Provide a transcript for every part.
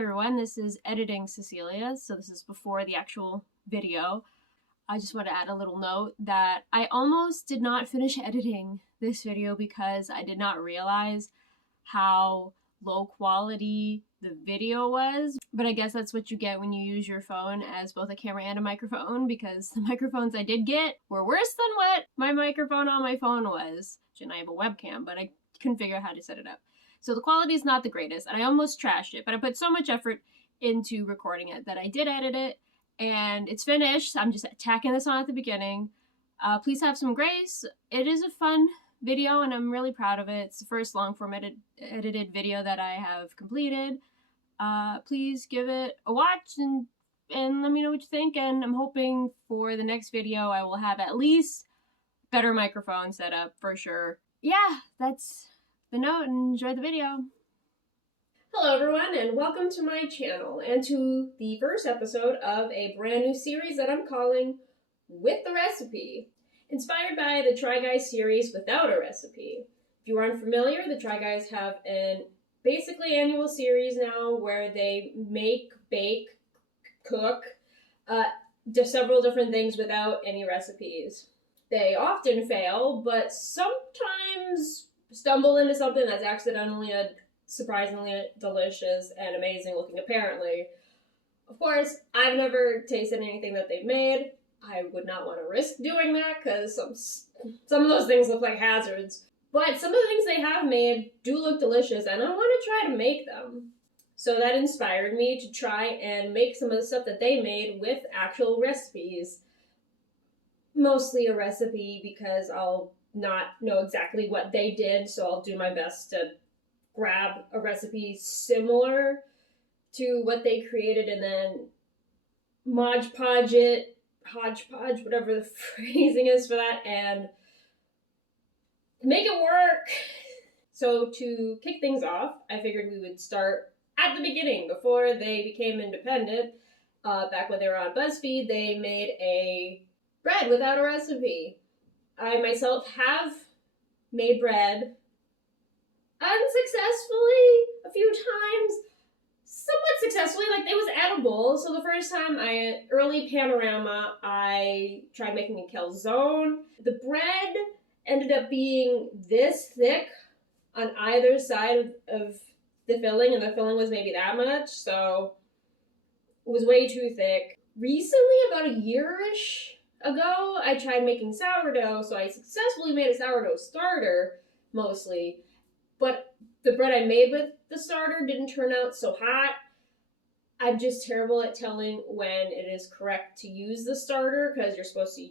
everyone, this is Editing Cecilia, so this is before the actual video. I just want to add a little note that I almost did not finish editing this video because I did not realize how low quality the video was, but I guess that's what you get when you use your phone as both a camera and a microphone, because the microphones I did get were worse than what my microphone on my phone was. And I have a webcam, but I couldn't figure out how to set it up. So the quality is not the greatest, and I almost trashed it, but I put so much effort into recording it that I did edit it, and it's finished. I'm just tacking this on at the beginning. Please have some grace. It is a fun video, and I'm really proud of it. It's the first long-form edited video that I have completed. Please give it a watch and let me know what you think, and I'm hoping for the next video I will have at least better microphone setup for sure. Yeah, that's the note, and enjoy the video. Hello everyone, and welcome to my channel and to the first episode of a brand new series that I'm calling With the Recipe, inspired by the Try Guys series Without a Recipe. If you aren't familiar, the Try Guys have an basically annual series now where they make, bake, cook several different things without any recipes. They often fail, but sometimes stumble into something that's accidentally surprisingly delicious and amazing looking, apparently. Of course, I've never tasted anything that they've made. I would not want to risk doing that because some of those things look like hazards. But some of the things they have made do look delicious, and I want to try to make them. So that inspired me to try and make some of the stuff that they made with actual recipes. Mostly a recipe because I'll not know exactly what they did, so I'll do my best to grab a recipe similar to what they created and then hodgepodge, whatever the phrasing is for that, and make it work. So to kick things off, I figured we would start at the beginning, before they became independent. Back when they were on BuzzFeed, they made a bread without a recipe. I myself have made bread unsuccessfully a few times, somewhat successfully, like it was edible. So the first time early panorama, I tried making a calzone. The bread ended up being this thick on either side of the filling, and the filling was maybe that much, so it was way too thick. Recently, about a year-ish ago, I tried making sourdough, so I successfully made a sourdough starter, mostly, but the bread I made with the starter didn't turn out so hot. I'm just terrible at telling when it is correct to use the starter, because you're supposed to,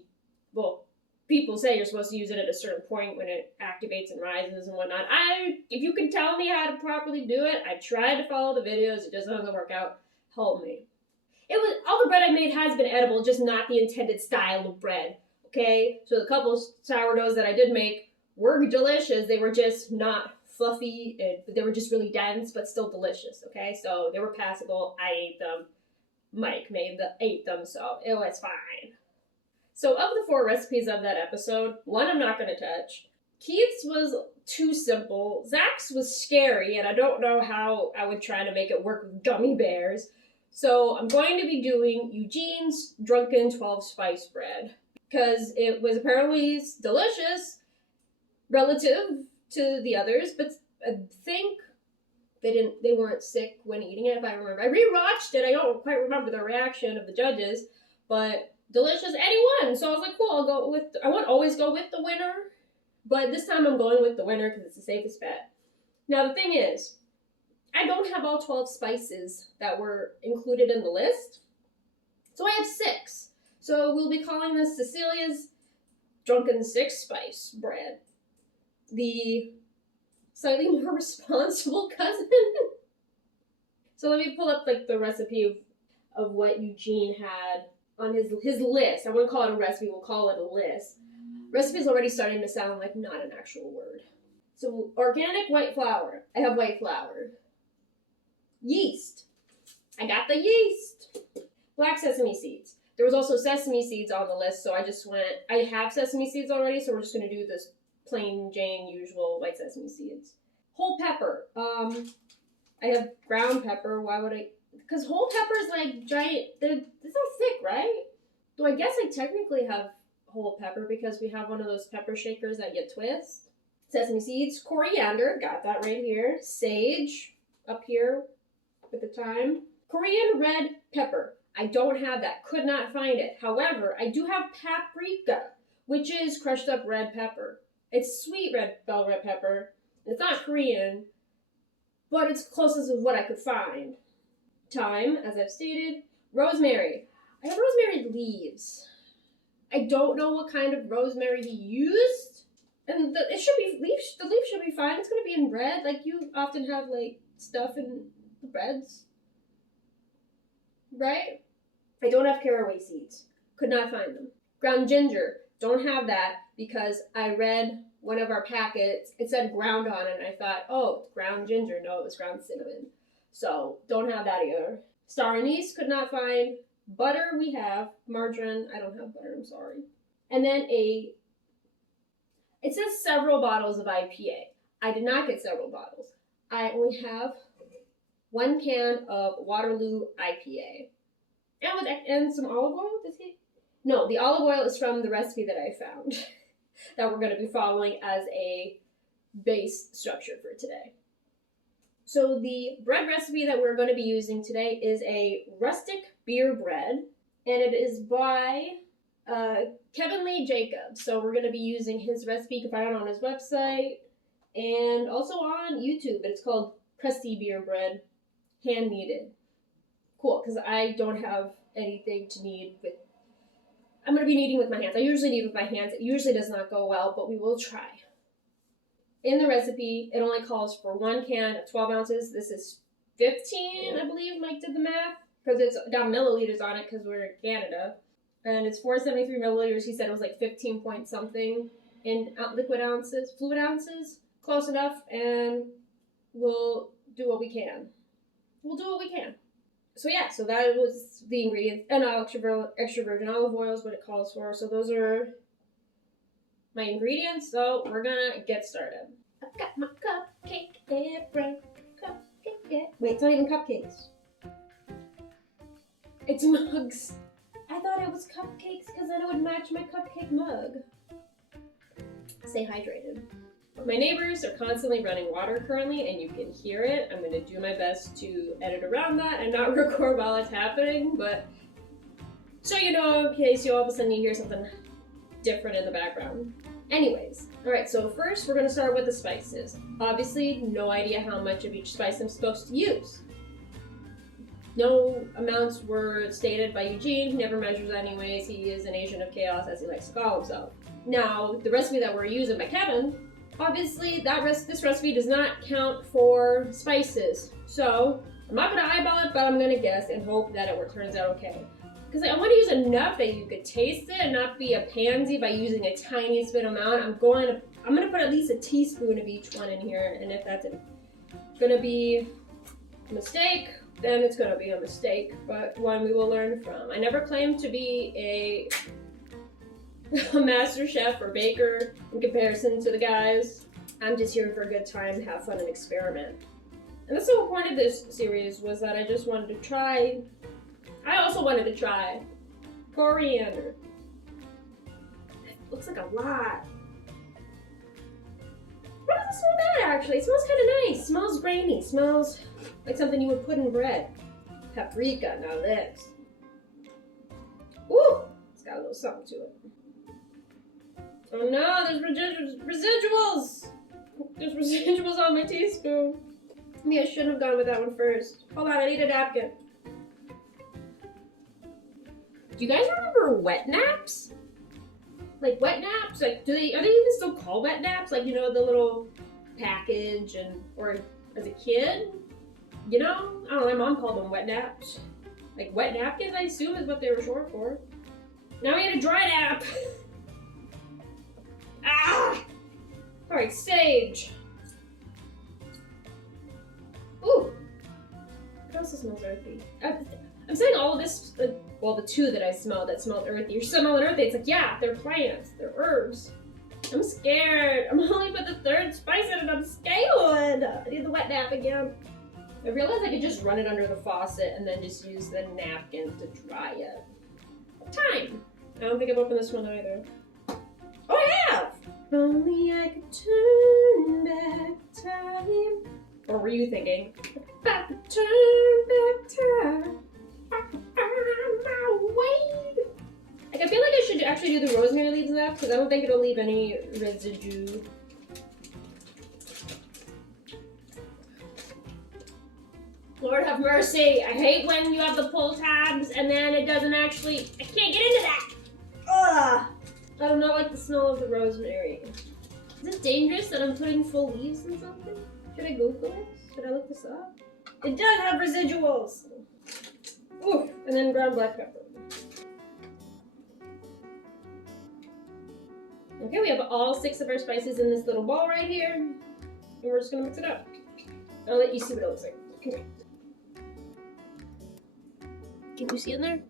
well, people say you're supposed to use it at a certain point when it activates and rises and whatnot. If you can tell me how to properly do it, I tried to follow the videos, it just doesn't work out. Help me. All the bread I made has been edible, just not the intended style of bread, okay? So the couple sourdoughs that I did make were delicious. They were just not fluffy, they were just really dense, but still delicious, okay? So they were passable, I ate them. Mike ate them, so it was fine. So of the 4 recipes of that episode, one I'm not gonna touch. Keith's was too simple. Zach's was scary, and I don't know how I would try to make it work with gummy bears. So I'm going to be doing Eugene's Drunken 12 Spice Bread, because it was apparently delicious relative to the others, but I think they weren't sick when eating it, if I remember. I rewatched it, I don't quite remember the reaction of the judges, but delicious, and he won, so I was like, cool, I won't always go with the winner, but this time I'm going with the winner because it's the safest bet. Now the thing is, I don't have all 12 spices that were included in the list, so I have 6. So we'll be calling this Cecilia's Drunken 6-Spice Bread. The slightly more responsible cousin. So let me pull up like the recipe of what Eugene had on his list. I wouldn't call it a recipe, we'll call it a list. Recipe's already starting to sound like not an actual word. So organic white flour. I have white flour. Yeast. I got the yeast. Black sesame seeds. There was also sesame seeds on the list, so I have sesame seeds already, so we're just going to do this plain Jane usual white sesame seeds. Whole pepper. I have ground pepper. Why would I? Because whole pepper is like giant. They're so thick, right? Though I guess I technically have whole pepper because we have one of those pepper shakers that you twist. Sesame seeds, coriander, got that right here. Sage, up here with the thyme. Korean red pepper. I don't have that. Could not find it. However, I do have paprika, which is crushed up red pepper. It's sweet bell red pepper. It's not Korean, but it's closest to what I could find. Thyme, as I've stated. Rosemary. I have rosemary leaves. I don't know what kind of rosemary he used. And the leaf should be fine. It's going to be in bread. Like, you often have, like, stuff in the breads. Right? I don't have caraway seeds. Could not find them. Ground ginger. Don't have that because I read one of our packets. It said ground on it, and I thought, oh, it's ground ginger. No, it was ground cinnamon. So, don't have that either. Star anise, could not find. Butter, we have. Margarine, I don't have butter, I'm sorry. And then it says several bottles of IPA. I did not get several bottles. I only have 1 can of Waterloo IPA. And some olive oil? No, the olive oil is from the recipe that I found that we're going to be following as a base structure for today. So the bread recipe that we're going to be using today is a rustic beer bread, and it is by Kevin Lee Jacobs. So we're going to be using his recipe. You can find it on his website and also on YouTube. It's called Crusty Beer Bread, hand kneaded. Cool, because I don't have anything to knead with. I'm going to be kneading with my hands. I usually knead with my hands. It usually does not go well, but we will try. In the recipe, it only calls for 1 can of 12 ounces. This is 15, I believe Mike did the math, because it's got milliliters on it because we're in Canada. And it's 473 milliliters. He said it was like 15 point something in fluid ounces. Close enough, and we'll do what we can. So yeah, so that was the ingredients. And extra virgin olive oil is what it calls for. So those are my ingredients, so we're gonna get started. I've got my cupcake and bread. Wait, it's not even cupcakes. It's mugs. I thought it was cupcakes because then it would match my cupcake mug. Stay hydrated. My neighbors are constantly running water currently, and you can hear it. I'm gonna do my best to edit around that and not record while it's happening, but so you know, in case you all of a sudden you hear something different in the background. Anyways, alright, so first we're going to start with the spices. Obviously, no idea how much of each spice I'm supposed to use. No amounts were stated by Eugene. He never measures anyways. He is an agent of chaos, as he likes to call himself. Now, the recipe that we're using by Kevin, obviously this recipe does not count for spices. So, I'm not going to eyeball it, but I'm going to guess and hope that it turns out okay. Because I want to use enough that you could taste it and not be a pansy by using a tiny bit amount. I'm going to put at least a teaspoon of each one in here, and if that's going to be a mistake, then it's going to be a mistake, but one we will learn from. I never claimed to be a master chef or baker in comparison to the guys. I'm just here for a good time, have fun, and experiment. And that's the whole point of this series, was that I just wanted to try. I also wanted to try coriander. It looks like a lot. But it doesn't smell bad, actually. It smells kind of nice. It smells grainy. It smells like something you would put in bread. Paprika, now this. Ooh, it's got a little something to it. Oh no, there's residuals. There's residuals on my teaspoon. Maybe I shouldn't have gone with that one first. Hold on, I need a napkin. Do you guys remember wet naps? Like wet naps? Like, are they even still called wet naps? Like, you know, the little package or as a kid? You know? I don't know, my mom called them wet naps. Like wet napkins, I assume, is what they were short for. Now we had a dry nap. Ah! Alright, sage. Ooh. What else smells earthy? I'm saying all of this, well, the two that I smelled that smelled earthy. You're smelling earthy. It's like, yeah, they're plants. They're herbs. I'm scared. I'm only put the third spice in and I'm scared. I need the wet nap again. I realized I could just run it under the faucet and then just use the napkin to dry it. Time! I don't think I've opened this one either. Oh, I have! If only I could turn back time. What were you thinking? If I could turn back time, I could find my way. Like, I feel like I should actually do the rosemary leaves left because I don't think it'll leave any residue. Lord have mercy. I hate when you have the pull tabs and then it doesn't actually, I can't get into that. Ugh. I do not like the smell of the rosemary. Is it dangerous that I'm putting full leaves in something? Should I Google this? Should I look this up? It does have residuals. Ooh, and then ground black pepper. Okay, we have all 6 of our spices in this little bowl right here. And we're just gonna mix it up. I'll let you see what it looks like. Come here. Can you see in there?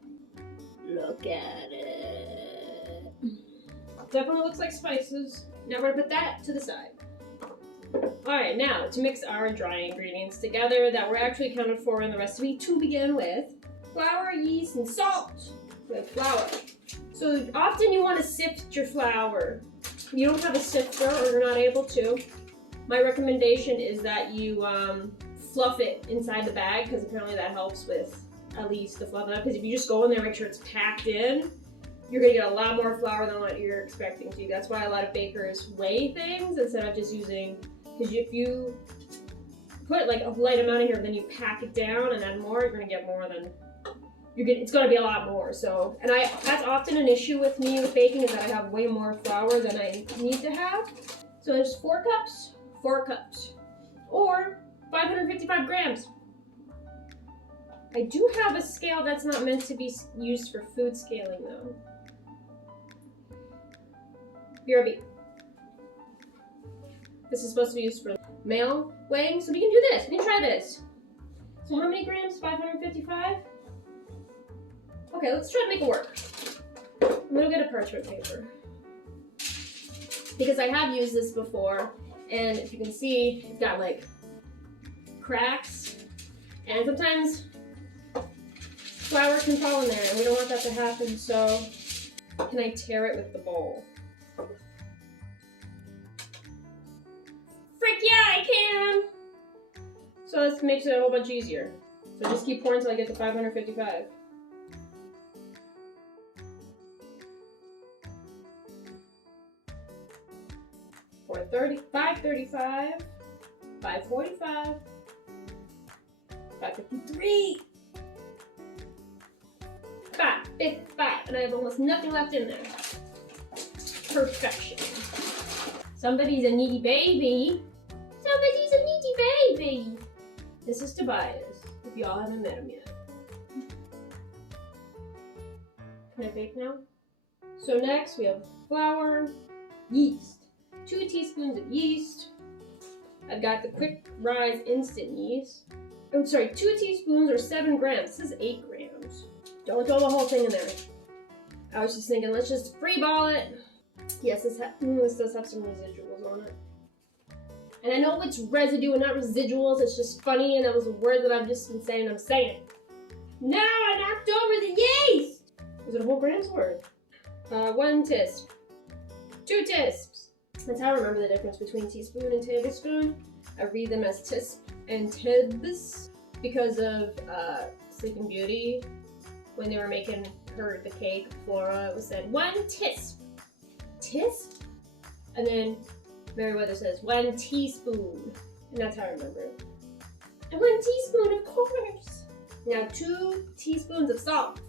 Look at it. Definitely looks like spices. Now we're gonna put that to the side. Alright, now to mix our dry ingredients together that were actually accounted for in the recipe to begin with. Flour, yeast, and salt. We have flour. So often you want to sift your flour. If you don't have a sifter or you're not able to, my recommendation is that you fluff it inside the bag because apparently that helps with at least the fluff up. Because if you just go in there and make sure it's packed in, you're gonna get a lot more flour than what you're expecting to. That's why a lot of bakers weigh things instead of just using, because if you put like a light amount in here, then you pack it down and add more, you're gonna get more than, it's gonna be a lot more. So, and that's often an issue with me with baking is that I have way more flour than I need to have. So there's 4 cups, or 555 grams. I do have a scale that's not meant to be used for food scaling though. BRB. This is supposed to be used for male weighing, so we can do this. We can try this. So how many grams? 555? Okay, let's try to make it work. I'm gonna get a parchment paper. Because I have used this before, and if you can see, it's got like cracks, and sometimes flour can fall in there, and we don't want that to happen, so can I tear it with the bowl? Frick yeah, I can! So this makes it a whole bunch easier. So just keep pouring until I get to 555. For 535, 545, 553, 555, and I have almost nothing left in there. Perfection. Somebody's a needy baby. Somebody's a needy baby. This is Tobias, if y'all haven't met him yet. Can I bake now? So next we have flour, yeast. 2 teaspoons of yeast. I've got the quick rise instant yeast. Oh, sorry, 2 teaspoons or 7 grams. This is 8 grams. Don't throw the whole thing in there. I was just thinking, let's just free ball it. Yes, this does have some residuals on it. And I know it's residue and not residuals. It's just funny, and that was a word that I've just been saying. I'm saying. No, I knocked over the yeast. Was it a whole gram's worth? 1 tisp. 2 tisps. That's how I remember the difference between teaspoon and tablespoon. I read them as tisp and tibs because of Sleeping Beauty. When they were making her the cake, Flora, it was said 1 tisp. Tisp? And then Meriwether says 1 teaspoon. And that's how I remember it. And 1 teaspoon, of course. Now 2 teaspoons of salt.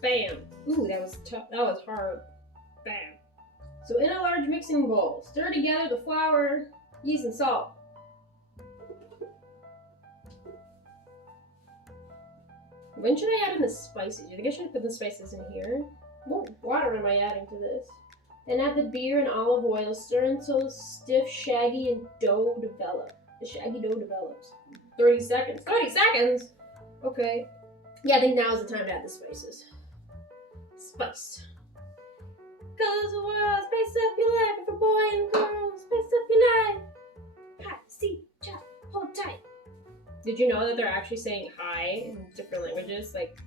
Bam. Ooh, that was tough. That was hard. Bam. So in a large mixing bowl, stir together the flour, yeast, and salt. When should I add in the spices? You think I should put the spices in here? What water am I adding to this? Then add the beer and olive oil. Stir until the stiff, shaggy, and dough develop. The shaggy dough develops. 30 seconds. 30 seconds? Okay. Yeah, I think now is the time to add the spices. Spice. Colors the world, spice up your life. If a boy and girl, spice up your life. Hot, see, chop, hold tight. Did you know that they're actually saying hi in different languages? Like,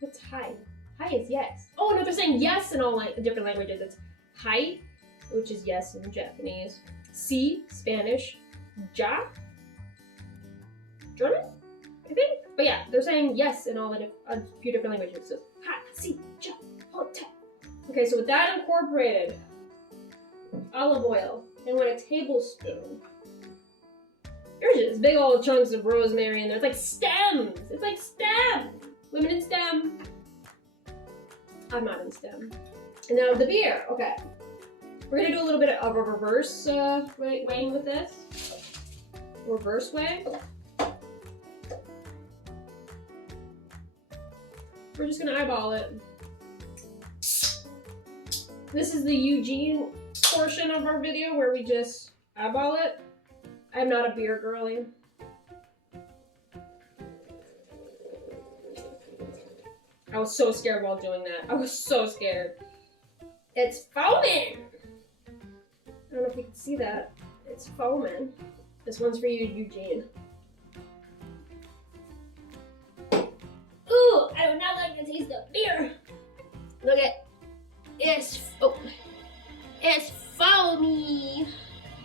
what's hi? Hi is yes. Oh no, they're saying yes in all different languages. It's hi, which is yes in Japanese. Si, Spanish. Ja, German, I think. But yeah, they're saying yes in all a few different languages. So hi, si, ja, hotel. Okay, so with that incorporated, olive oil, and with a tablespoon. There's just big old chunks of rosemary in there. It's like stems. It's like stems. Women in STEM. I'm not in STEM. And now the beer. Okay. We're gonna do a little bit of a reverse weighing with this. Reverse weigh. We're just gonna eyeball it. This is the Eugene portion of our video where we just eyeball it. I'm not a beer girly. I was so scared while doing that. I was so scared. It's foaming! I don't know if you can see that. It's foaming. This one's for you, Eugene. Ooh, I do not like the taste of beer. Look at it's foamy.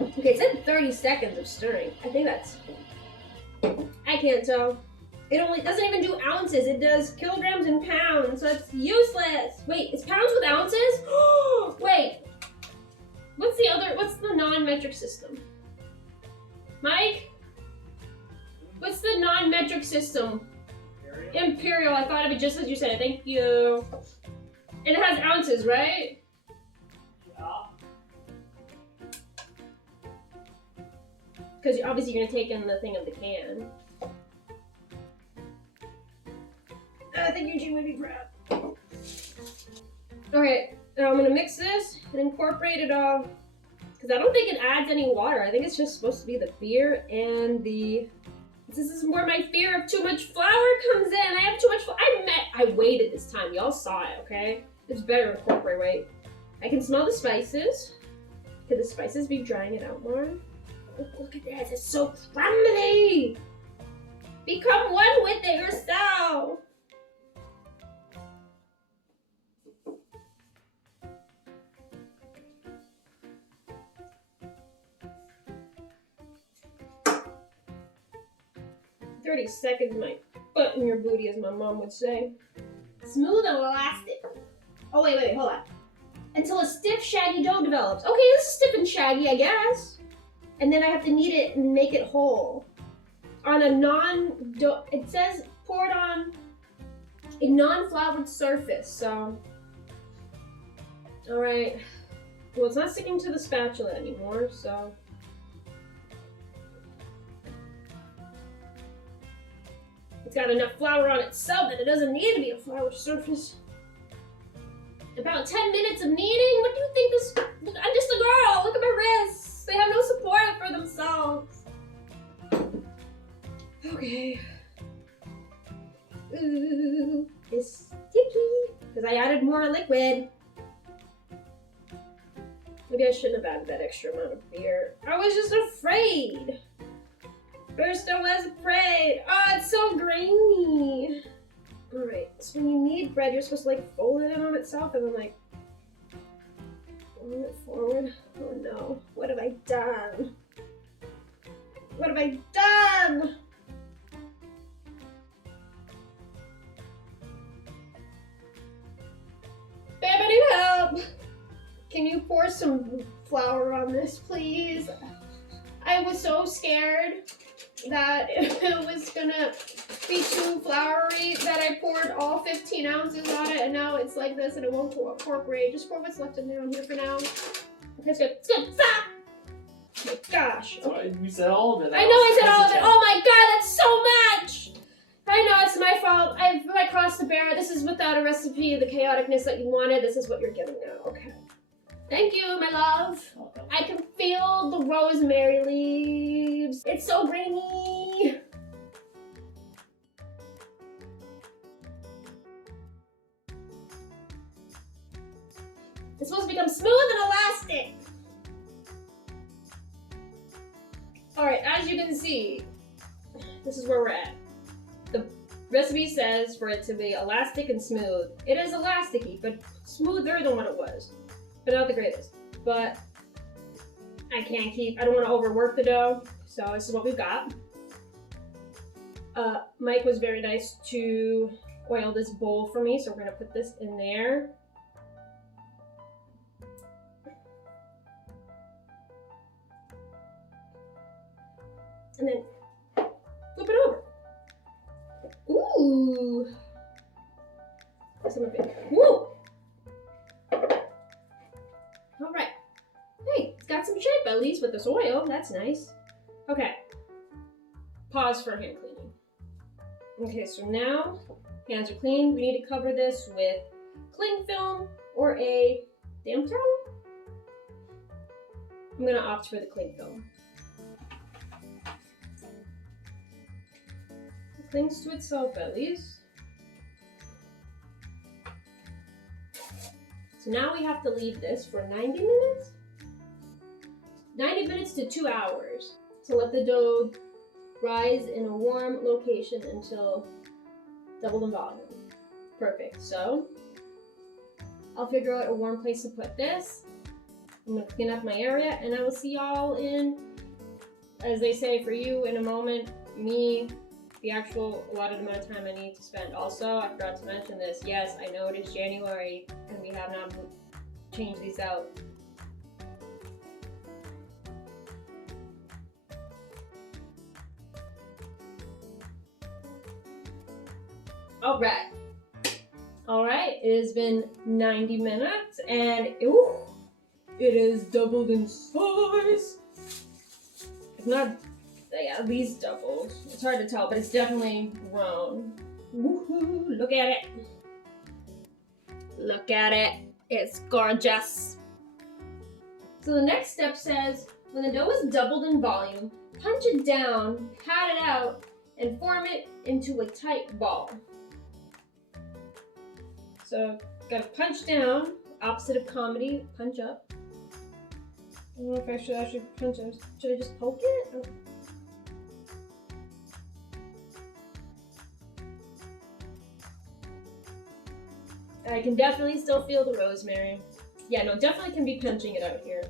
Okay, it said 30 seconds of stirring. I think that's, I can't tell. It only doesn't even do ounces. It does kilograms and pounds, so it's useless. Wait, is pounds with ounces? Wait, what's the non-metric system? Mike? What's the non-metric system? Imperial, I thought of it just as you said it, thank you. And it has ounces, right? Because obviously you're gonna take in the thing of the can. I think Eugene would be proud. Okay, now I'm gonna mix this and incorporate it all. Because I don't think it adds any water. I think it's just supposed to be the beer and the... This is where my fear of too much flour comes in. I have too much flour. I waited this time. Y'all saw it, okay? It's better to incorporate, wait. I can smell the spices. Could the spices be drying it out more? Look at this, it's so crumbly! Become one with it yourself! "30 seconds, my foot in your booty," as my mom would say. Smooth and elastic. Oh wait, hold on. Until a stiff, shaggy dough develops. Okay, this is stiff and shaggy, I guess. And then I have to knead it and make it whole. On a it says poured on a non-floured surface, so. All right, well, it's not sticking to the spatula anymore, so. It's got enough flour on itself that it doesn't need to be a floured surface. About 10 minutes of kneading? What do you think this, I'm just a girl, look at my wrists. They have no support for themselves. Okay. Ooh, it's sticky. Because I added more liquid. Maybe I shouldn't have added that extra amount of beer. I was just afraid. First I was afraid. Oh, it's so grainy. Alright, so when you knead bread, you're supposed to like fold it in on itself and then like it forward. Oh no, what have I done? What have I done? Babe, I need help. Can you pour some flour on this, please? I was so scared that it was gonna be too floury that I poured all 15 ounces on it, and now it's like this and it won't incorporate. Just pour what's left in there on here for now. Okay, it's good. It's good. Stop! Oh my gosh. Okay. You said all of it. I know I said all of it. Oh my god, that's so much! I know it's my fault. I crossed the barrier. This is without a recipe, the chaoticness that you wanted. This is what you're getting now. Okay. Thank you, my love. I can feel the rosemary leaves. It's so grainy. It's supposed to become smooth and elastic. All right, as you can see, this is where we're at. The recipe says for it to be elastic and smooth. It is elasticy, but smoother than what it was. But not the greatest. But I don't want to overwork the dough, so this is what we've got. Mike was very nice to oil this bowl for me, so we're gonna put this in there. And then flip it over. Ooh! Some of it. Woo! Alright. Hey, it's got some shape at least with this oil. That's nice. Okay. Pause for hand cleaning. Okay, so now hands are clean. We need to cover this with cling film or a damp towel. I'm gonna opt for the cling film. It clings to itself at least. So now we have to leave this for 90 minutes? 90 minutes to 2 hours. So let the dough rise in a warm location until doubled in volume. Perfect. So I'll figure out a warm place to put this. I'm gonna clean up my area, and I will see y'all in, as they say for you, in a moment. Me, the actual allotted amount of time I need to spend. Also, I forgot to mention this. Yes, I know it is January, and we have not changed these out. Alright, it has been 90 minutes and ooh, it is doubled in size. If not, yeah, at least doubled. It's hard to tell, but it's definitely grown. Woohoo, look at it. Look at it, it's gorgeous. So the next step says, when the dough is doubled in volume, punch it down, pat it out, and form it into a tight ball. So, gotta punch down, opposite of comedy, punch up. I don't know if I should actually punch it. Should I just poke it? Oh. I can definitely still feel the rosemary. Yeah, no, definitely can be punching it out here.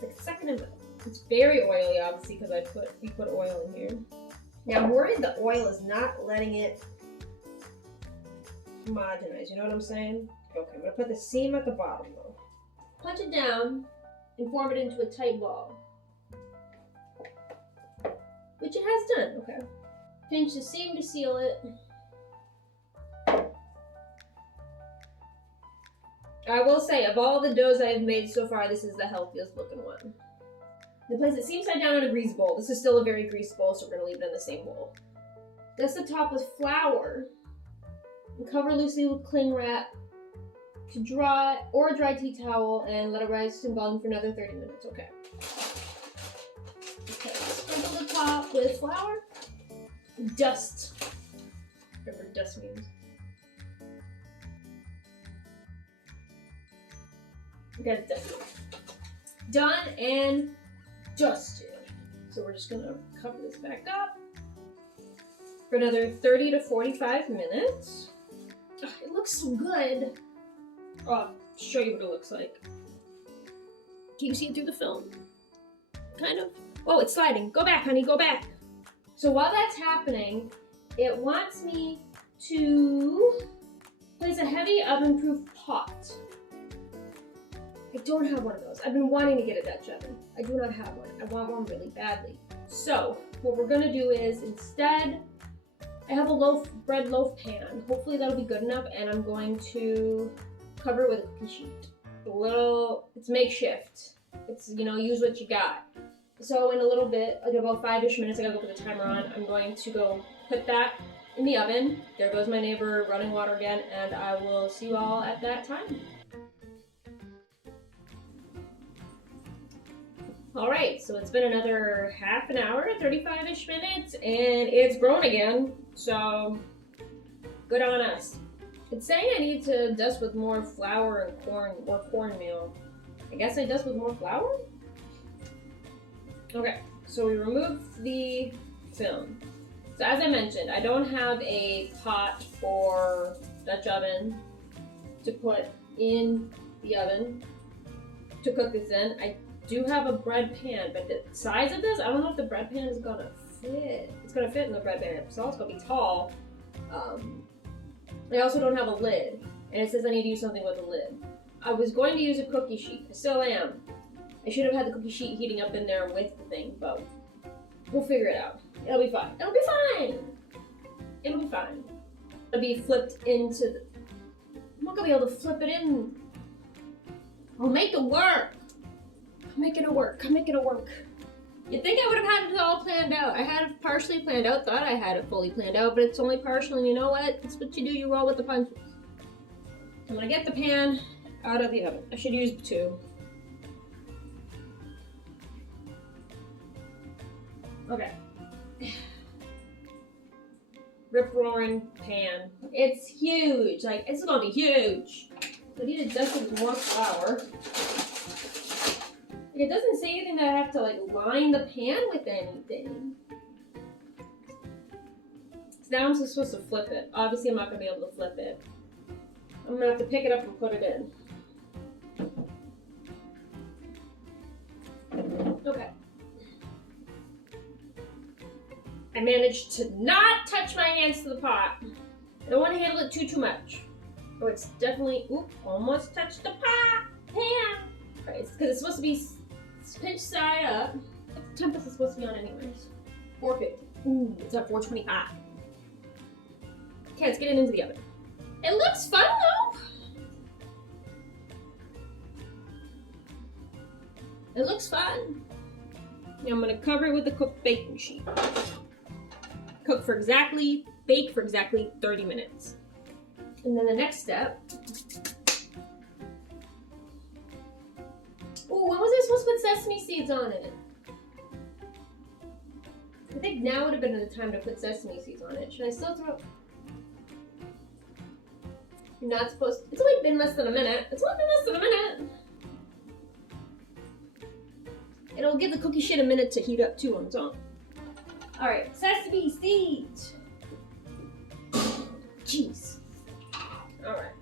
Like a second and it's very oily, obviously, because we put oil in here. Now, I'm worried the oil is not letting it homogenize, you know what I'm saying? Okay, I'm gonna put the seam at the bottom though. Punch it down and form it into a tight ball. Which it has done, okay. Pinch the seam to seal it. I will say, of all the doughs I've made so far, this is the healthiest looking one. Then place it seam side down in a grease bowl. This is still a very greased bowl, so we're gonna leave it in the same bowl. Dust the top with flour. And cover loosely with cling wrap to dry or a dry tea towel and let it rise in volume for another 30 minutes. Okay. Okay, sprinkle the top with flour. Dust. Whatever dust means. Okay, done and dusted. So we're just gonna cover this back up for another 30 to 45 minutes. Oh, it looks so good. Oh, I'll show you what it looks like. Can you see it through the film? Kind of. Oh, it's sliding. Go back, honey, go back. So while that's happening, it wants me to place a heavy oven-proof pot. I don't have one of those. I've been wanting to get a Dutch oven. I do not have one. I want one really badly. So what we're gonna do is instead, I have a bread loaf pan. Hopefully that'll be good enough, and I'm going to cover it with a cookie sheet. It's makeshift. It's, use what you got. So in a little bit, like about 5-ish minutes, I gotta go put the timer on. I'm going to go put that in the oven. There goes my neighbor running water again, and I will see you all at that time. All right, so it's been another half an hour, 35-ish minutes, and it's grown again, so good on us. It's saying I need to dust with more flour and cornmeal. I guess I dust with more flour? Okay, so we removed the film. So as I mentioned, I don't have a pot or Dutch oven to put in the oven to cook this in. I do have a bread pan, but the size of this, I don't know if the bread pan is gonna fit. It's gonna fit in the bread pan, so it's gonna be tall. I also don't have a lid, and it says I need to use something with a lid. I was going to use a cookie sheet. I still am. I should have had the cookie sheet heating up in there with the thing, but we'll figure it out. It'll be fine. It'll be fine. It'll be fine. It'll be flipped into the... I'm not gonna be able to flip it in. I'll make it work. I'm making it work. I'm making it work. You'd think I would have had it all planned out. I had it partially planned out, thought I had it fully planned out, but it's only partial, and you know what? It's what you do, you roll with the punches. I'm gonna get the pan out of the oven. I should use two. Okay. Rip-roaring pan. It's huge. Like, it's gonna be huge. I need to dust it with more flour. It doesn't say anything that I have to like line the pan with anything. So now I'm supposed to flip it. Obviously I'm not gonna be able to flip it. I'm gonna have to pick it up and put it in. Okay. I managed to not touch my hands to the pot. I don't want to handle it too much. Oh, it's definitely, oop, almost touched the pot, pan. Right, it's because it's supposed to be pinch side up. What the temperature is supposed to be on anyways? 450. Ooh, it's at 425. Okay, let's get it into the oven. It looks fun though. It looks fun. Now I'm gonna cover it with a cooked baking sheet. Bake for exactly 30 minutes. And then the next step. Ooh, when was I supposed to put sesame seeds on it? I think now would have been the time to put sesame seeds on it. Should I still throw? You're not supposed to. It's only been less than a minute. It's only been less than a minute. It'll give the cookie sheet a minute to heat up too on its own. All right, sesame seeds. Jeez. All right.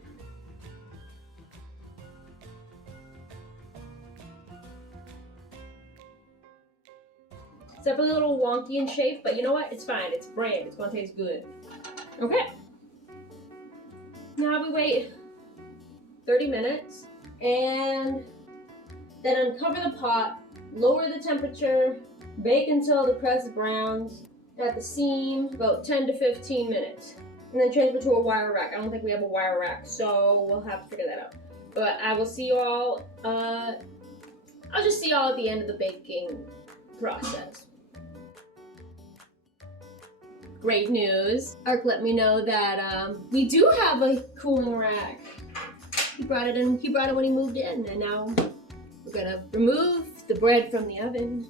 It's definitely a little wonky in shape, but you know what? It's fine. It's bread. It's gonna taste good. Okay. Now we wait 30 minutes and then uncover the pot, lower the temperature, bake until the crust browns at the seam, about 10 to 15 minutes. And then transfer to a wire rack. I don't think we have a wire rack, so we'll have to figure that out. But I will see you all, I'll just see y'all at the end of the baking process. Great news. Ark let me know that we do have a cooling rack. He brought it in, he brought it when he moved in, and now we're gonna remove the bread from the oven.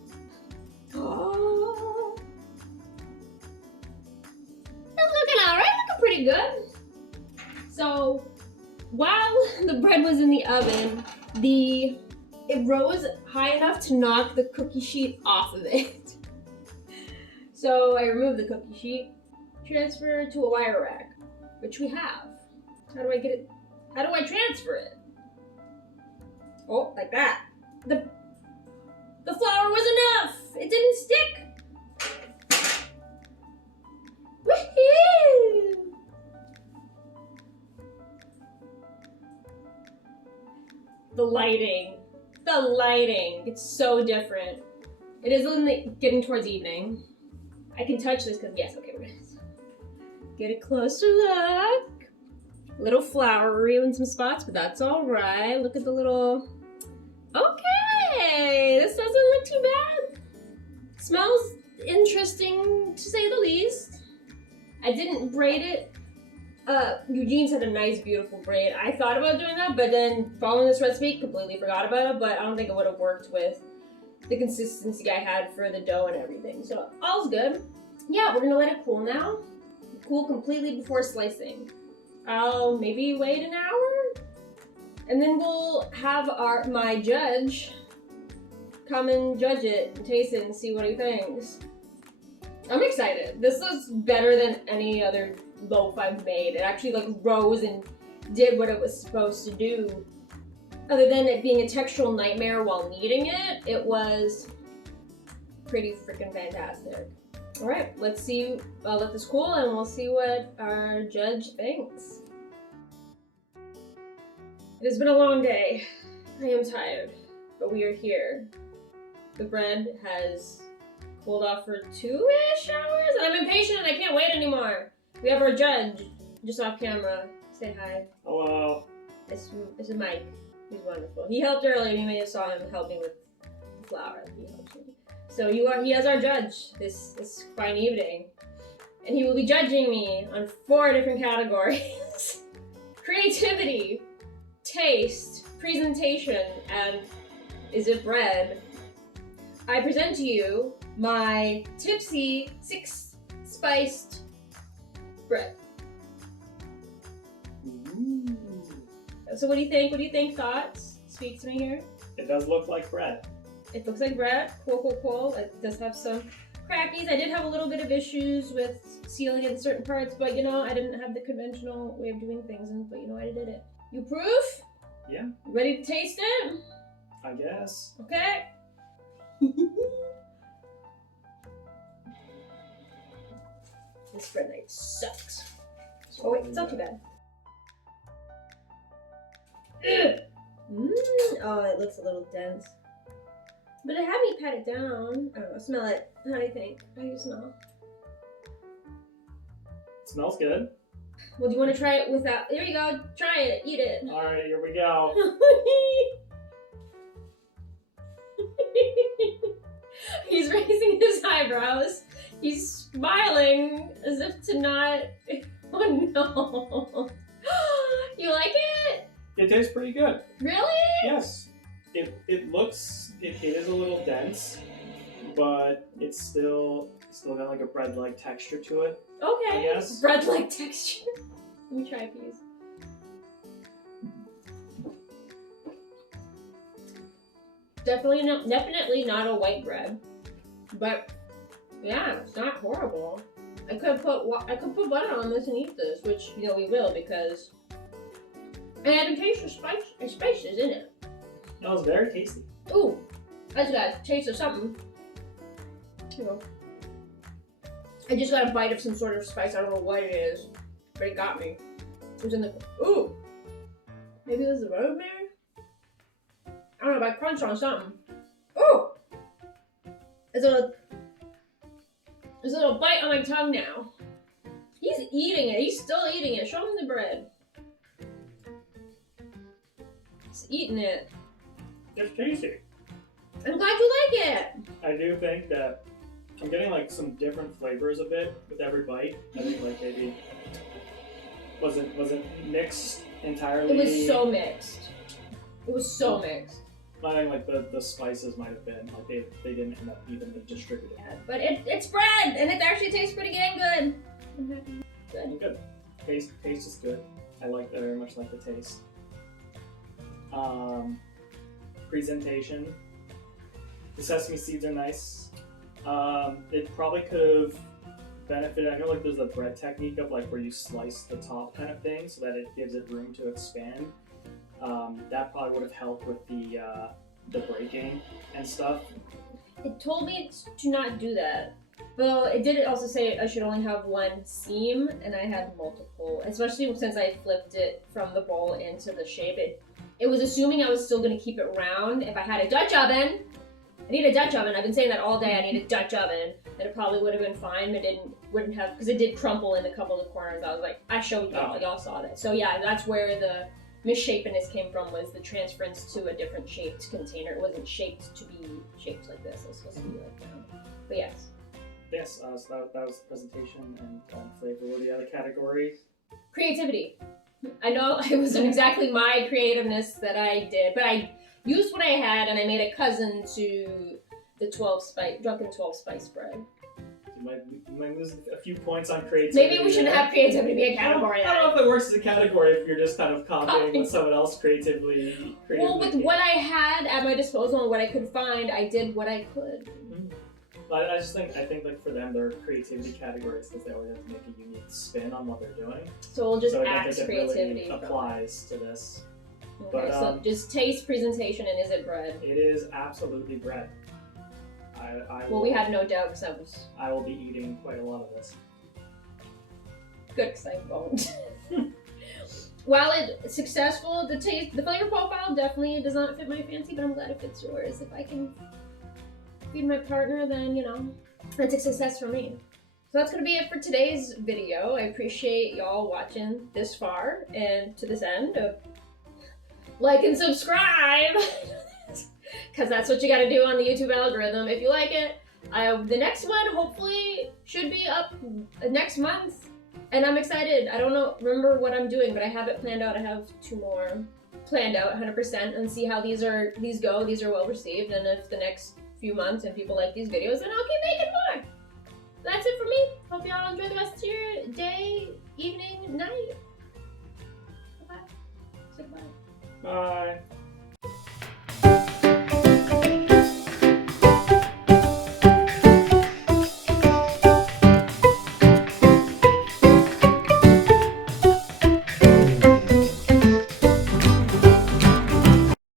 Oh. That's looking all right, looking pretty good. So while the bread was in the oven, it rose high enough to knock the cookie sheet off of it. So I removed the cookie sheet, transfer to a wire rack, which we have. How do I get it? How do I transfer it? Oh, like that. The flour was enough. It didn't stick. Woohoo! The lighting, it's so different. It is getting towards evening. I can touch this because, yes, okay, we're gonna get a closer look. A little floury in some spots, but that's all right. Look at the little, okay, this doesn't look too bad. Smells interesting to say the least. I didn't braid it. Eugene's had a nice, beautiful braid. I thought about doing that, but then following this recipe, completely forgot about it, but I don't think it would have worked with the consistency I had for the dough and everything. So all's good. Yeah, we're gonna let it cool now. Cool completely before slicing. I'll maybe wait an hour, and then we'll have my judge come and judge it and taste it and see what he thinks. I'm excited. This looks better than any other loaf I've made. It actually like rose and did what it was supposed to do. Other than it being a textural nightmare while kneading it, it was pretty freaking fantastic. All right, let's see. I'll let this cool and we'll see what our judge thinks. It has been a long day. I am tired, but we are here. The bread has cooled off for 2-ish hours, and I'm impatient and I can't wait anymore. We have our judge, just off camera. Say hi. Hello. This is Mike. He's wonderful. He helped earlier. You may have saw him helping with the flour. He helps me. So he has our judge this fine evening, and he will be judging me on 4 different categories: creativity, taste, presentation, and is it bread? I present to you my tipsy 6-spiced bread. Ooh. So what do you think? What do you think? Thoughts? Speak to me here. It does look like bread. It looks like bread. Cool. It does have some crackies. I did have a little bit of issues with sealing it in certain parts, but you know, I didn't have the conventional way of doing things, but you know, I did it. You approve? Yeah. Ready to taste it? I guess. Okay. This bread night sucks. Oh wait, it's not too bad. Oh, it looks a little dense. But it had me pat it down. I don't know, smell it. How do you think? How do you smell? It smells good. Well, do you want to try it without? There you go. Try it. Eat it. All right, here we go. He's raising his eyebrows. He's smiling as if to not. Oh no! You like it? It tastes pretty good. Really? Yes. It looks. It is a little dense, but it's still got like a bread-like texture to it. Okay. Yes. Bread-like texture. Let me try a piece. Definitely not a white bread, but yeah, it's not horrible. I could put butter on this and eat this, which you know we will because and I can taste the spices in it. That was very tasty. Ooh, I just got a taste of something. Here you go. I just got a bite of some sort of spice. I don't know what it is, but it got me. It was in the ooh. Maybe it was the rosemary. I don't know, but I crunched on something. Ooh! There's a little bite on my tongue now. He's eating it. He's still eating it. Show him the bread. He's eating it. It's tasty. I'm glad you like it. I do think that I'm getting like some different flavors a bit with every bite. I think like maybe was it mixed entirely? It was so mixed. It was so mixed. I think like the spices might have been like they didn't end up evenly distributed. Yeah, but it's bread and it actually tastes pretty dang good. I'm happy. Good. Good. Taste is good. I very much like the taste. Presentation. The sesame seeds are nice. It probably could have benefited. I know like there's a bread technique of like where you slice the top kind of thing so that it gives it room to expand. That probably would have helped with the breaking and stuff. It told me to not do that. Well, it did also say I should only have one seam, and I had multiple, especially since I flipped it from the bowl into the shape. It was assuming I was still going to keep it round. If I had a Dutch oven, I need a Dutch oven. I've been saying that all day. I need a Dutch oven. And it probably would have been fine, but wouldn't have, because it did crumple in a couple of the corners. I was like, I showed y'all, y'all saw that. So yeah, that's where the misshapenness came from, was the transference to a different shaped container. It wasn't shaped to be shaped like this. It was supposed to be like that. But yes. Yes, so that was the presentation and flavor. What are the other categories? Creativity. I know it wasn't exactly my creativeness that I did, but I used what I had and I made a cousin to the drunken 12 spice bread. You might lose a few points on creativity. Maybe we shouldn't have creativity be a category. I don't know if it works as a category if you're just kind of copying what someone else creatively. Well, with what I had at my disposal and what I could find, I did what I could. But I think like for them, their creativity categories because they always have to make a unique spin on what they're doing. So we'll just So I don't axe think it creativity. really applies to this. Okay, But, so just taste, presentation, and is it bread? It is absolutely bread. Well, we have no doubt because I will be eating quite a lot of this. good because I won't. While it's successful, the flavor profile definitely does not fit my fancy, but I'm glad it fits yours. If I can feed my partner, then, you know, that's a success for me. So that's going to be it for today's video. I appreciate y'all watching this far and to this end. Like and subscribe! Because that's what you got to do on the YouTube algorithm if you like it. The next one hopefully should be up next month. And I'm excited. I don't remember what I'm doing, but I have it planned out. I have 2 more planned out 100% and see how these go. These are well received. And if the next few months and people like these videos, then I'll keep making more. That's it for me. Hope y'all enjoy the rest of your day, evening, night. Bye-bye. Say goodbye. Bye.